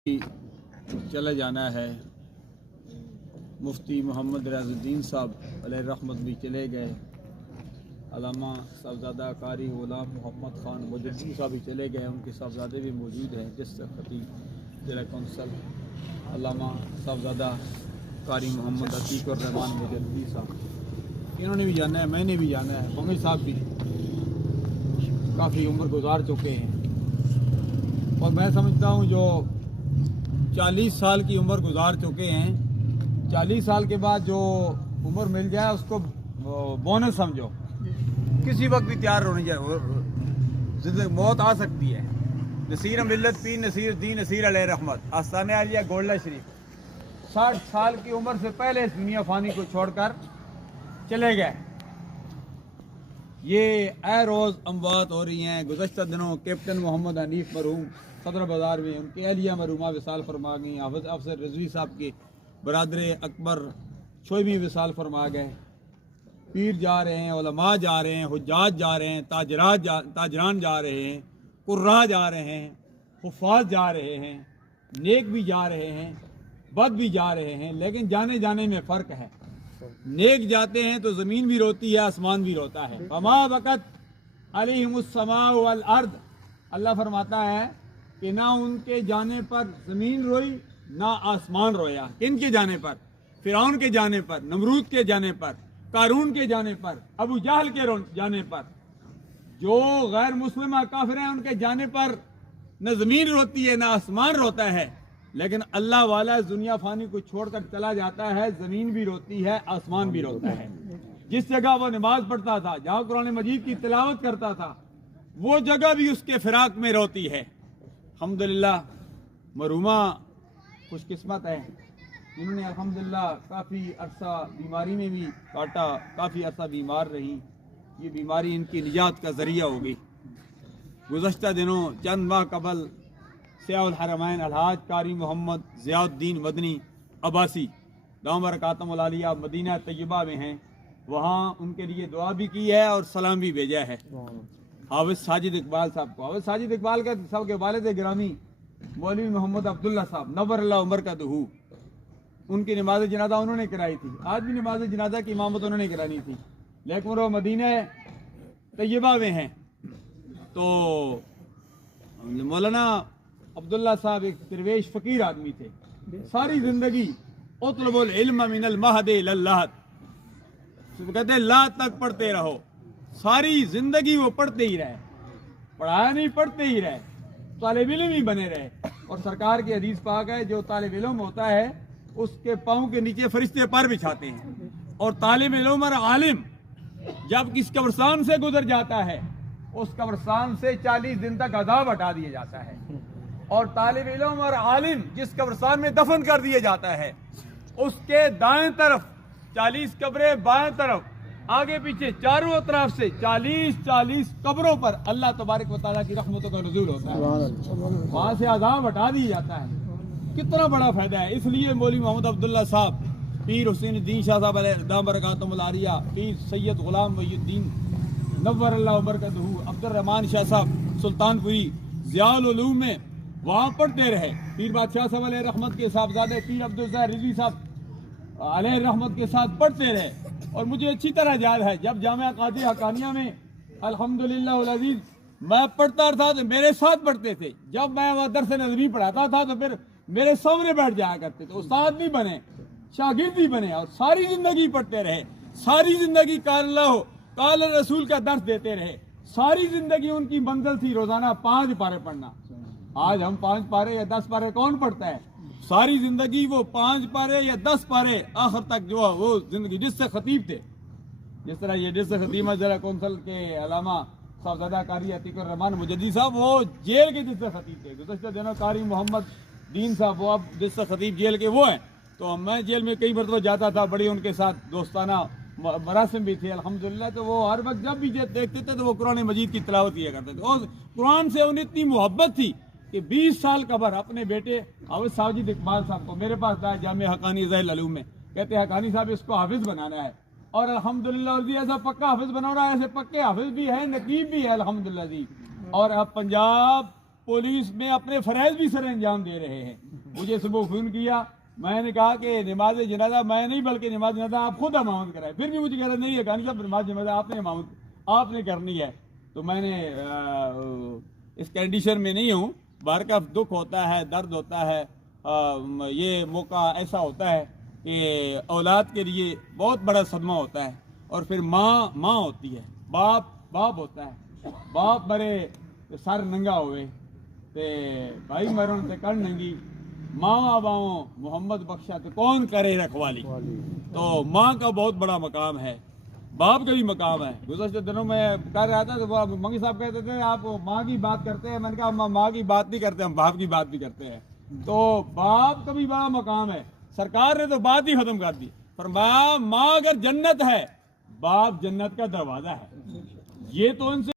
चला जाना है। मुफ्ती मोहम्मद रियाजुद्दीन साहब अलैहि रहमत भी चले गए। अल्लामा साहबजादा कारी गुलाम मोहम्मद ख़ान मुजद्दी साहब भी चले गए, उनके साहबजादे भी मौजूद हैं, जिस खतीब जिला कौंसल अल्लामा साहबजादा कारी मोहम्मद अतीकुर रहमान मुजद्दी साहब, इन्होंने भी जाना है, मैंने भी जाना है। मंगल साहब भी काफ़ी उम्र गुजार चुके हैं और मैं समझता हूँ जो 40 साल की उम्र गुजार चुके हैं, 40 साल के बाद जो उम्र मिल जाए उसको बोनस समझो। किसी वक्त भी तैयार होनी चाहिए, मौत आ सकती है। नसीर मिल्लत पीर नसीर दीन नसीर अलैहि रहमत आस्ताने आलिया गोल्डा शरीफ 60 साल की उम्र से पहले इस दुनिया फानी को छोड़कर चले गए। ये ए रोज़ अमवात हो रही हैं। गुज़श्ता दिनों कैप्टन मोहम्मद हनीफ मरहूम सदर बाज़ार में उनकी अहलिया मरहूमा विसाल फरमा गई। हाफ़िज़ अफसर रिजवी साहब के बरादर अकबर शोयबी विसाल फरमा गए। पीर जा रहे हैं, उलमा जा रहे हैं, हुज्जाज जा रहे हैं, ताजरान जा रहे हैं, कुर्रा जा रहे हैं, हुफ़ाज़ जा रहे हैं, नेक भी जा रहे हैं, बद भी जा रहे हैं, लेकिन जाने जाने में फ़र्क है। नेक जाते हैं तो ज़मीन भी रोती है, आसमान भी रोता है। फमा वक़त अलैहिमुस्समा वल अर्द, अल्लाह फरमाता है कि ना उनके जाने पर ज़मीन रोई ना आसमान रोया। किनके जाने पर? फ़िरौन के जाने पर, नमरूद के जाने पर, कारून के जाने पर, अबू जहल के जाने पर। जो गैर मुस्लिम काफिर हैं उनके जाने पर न ज़मीन रोती है ना आसमान रोता है, लेकिन अल्लाह वाला इस दुनिया फानी को छोड़कर चला जाता है, ज़मीन भी रोती है, आसमान भी रोता है। जिस जगह वो नमाज पढ़ता था, जहाँ कुरान मजीद की तिलावत करता था, वो जगह भी उसके फिराक में रोती है। अल्हम्दुलिल्लाह मरूमा खुशकिस्मत है, इन्होंने अल्हम्दुलिल्लाह काफ़ी अरसा बीमारी में भी काटा, काफ़ी अरसा बीमार रही। ये बीमारी इनकी निजात का ज़रिया हो गई। गुज़श्ता दिनों चंद माह कबल सयाहुल हरमैन अलहाज कारी मोहम्मद ज़ियाउद्दीन मदनी अब्बासी दाम बरकातुहुल आलिया मदीना तैयबा में हैं, वहाँ उनके लिए दुआ भी की है और सलाम भी भेजा है। हाफिज़ साजिद इकबाल साहब को, हाफिज़ साजिद इकबाल के साहब के वालिद गिरामी मौलवी मोहम्मद अब्दुल्ला साहब नव्वरल्लाहु मरकदहू, उनकी नमाज जनाजा उन्होंने कराई थी। आज भी नमाज जनाजा की इमामत उन्होंने करानी थी, लेकिन वो मदीना तैयबा में हैं। तो मौलाना अब्दुल्ला साहब एक दरवेश फ़कीर आदमी थे। सारी ज़िंदगी उतलबुल इल्म मिनल महदि इलल लहद, कहते ला तक पढ़ते रहो। सारी ज़िंदगी वो पढ़ते ही रहे, पढ़ाया नहीं, पढ़ते ही रहे, तालिब इल्म ही बने रहे। और सरकार की हदीस पाक है, जो तालिब इल्म होता है उसके पाँव के नीचे फरिश्ते पर बिछाते हैं। और तालिब इल्म और आलिम जब किस कब्रिस्तान से गुजर जाता है, उस कब्रिस्तान से 40 दिन तक अज़ाब हटा दिया जाता है। और तालिब इल्म और आलिम जिस कब्रिस्तान में दफन कर दिया जाता है, उसके दाएं तरफ 40 कब्रें, बाएं तरफ, आगे पीछे चारों तरफ से 40 कब्रों पर अल्लाह तबारक व तआला की रहमतों का नुज़ूल होता है। वहाँ से अज़ाब हटा दिया जाता है। कितना बड़ा फायदा है। इसलिए मौलवी मोहम्मद अब्दुल्ला साहब, पीर हुसैन दीन शाह साहब दाम बरकातुहुल आलिया, पीर सैयद गुलाम वहीउद्दीन नव्वरल्लाहु मरकदहू, अब्दुर रहमान शाह साहब सुल्तानपुरी ज़ियाउल उलूम में वहाँ पढ़ते रहे। पीर बादशाह साहब अलैहि रहमत के साहबजादे पीर अब्दुल रिजवी साहब अलैहि रहमत के साथ पढ़ते रहे। और मुझे अच्छी तरह याद है, जब जामिया कादिर हकानिया में अल्हम्दुलिल्लाह वल अज़ीज़ मैं पढ़ता था तो मेरे साथ पढ़ते थे। जब मैं वहाँ दर्स नज़मी पढ़ाता था तो फिर मेरे सामने बैठ जाया करते थे। उस्ताद भी बने, शागिर्द भी बने, और सारी ज़िंदगी पढ़ते रहे। सारी ज़िंदगी काल रसूल का दर्स देते रहे। सारी ज़िंदगी उनकी मंजिल थी रोज़ाना 5 पारे पढ़ना। आज हम 5 पारे या 10 पारे कौन पढ़ता है? सारी ज़िंदगी वो 5 पारे या 10 पारे आखिर तक जो है वो ज़िंदगी। जिससे खतीब थे, जिस तरह ये जिससे खतीब ज़िला कौंसल के अलामा साहबजादा कारी अतीकुर रहमान मुजद्दी साहब, वो जेल के जिससे खतीब थे। गुज़श्ता दिनों कारी मोहम्मद दीन साहब, वो अब जिससे खतीब जेल के वो हैं। तो मैं जेल में कई मरतबा जाता था, बड़ी उनके साथ दोस्ताना मरासिम भी थे अल्हम्दुलिल्लाह। तो वो हर वक्त जब भी देखते थे तो वो कुरान मजीद की तिलावत किया करते थे। और कुरान से उन्हें इतनी मोहब्बत थी कि 20 साल कबर अपने बेटे हाफिज़ साजिद इकबाल साहब को मेरे पास लाया जामिया हकानी ज़ैल उलूम में। कहते हैं हकानी साहब इसको हाफिज़ बनाना है। और अल्हम्दुलिल्लाह जी ऐसा पक्का हाफिज़ बना रहा है, ऐसे पक्के हाफिज़ भी है, नकीब भी है अल्हम्दुलिल्लाह जी। और अब पंजाब पुलिस में अपने फरज भी सर अंजाम दे रहे हैं। मुझे सुबह फोन किया, मैंने कहा कि नमाज जनाजा मैं नहीं बल्कि नमाज जनाजा आप खुद इमामत कराए। फिर भी मुझे कह रहा नहीं है गानी साहब नमाज जनाजा आपने इमामत आपने करनी है। तो मैंने इस कंडीशन में नहीं हूँ। बाहर का दुख होता है, दर्द होता है, ये मौका ऐसा होता है कि औलाद के लिए बहुत बड़ा सदमा होता है। और फिर माँ होती है, बाप होता है। बाप मरे तो सर नंगा होवे ते भाई मरण ते कण नंगी, माँ बाओ मोहम्मद बख्शा तो कौन करे रखवाली। तो माँ का बहुत बड़ा मकाम है, बाप का भी मकाम है। गुज़श्ते दिनों में कर रहा था तो मंगी साहब कहते थे आप माँ की बात करते हैं। मैंने कहा हम माँ की बात नहीं करते, हम बाप की बात भी करते हैं। तो बाप का भी बड़ा मकाम है। सरकार ने तो बात ही खत्म कर दी, पर माँ अगर जन्नत है, बाप जन्नत का दरवाजा है। ये तो उनसे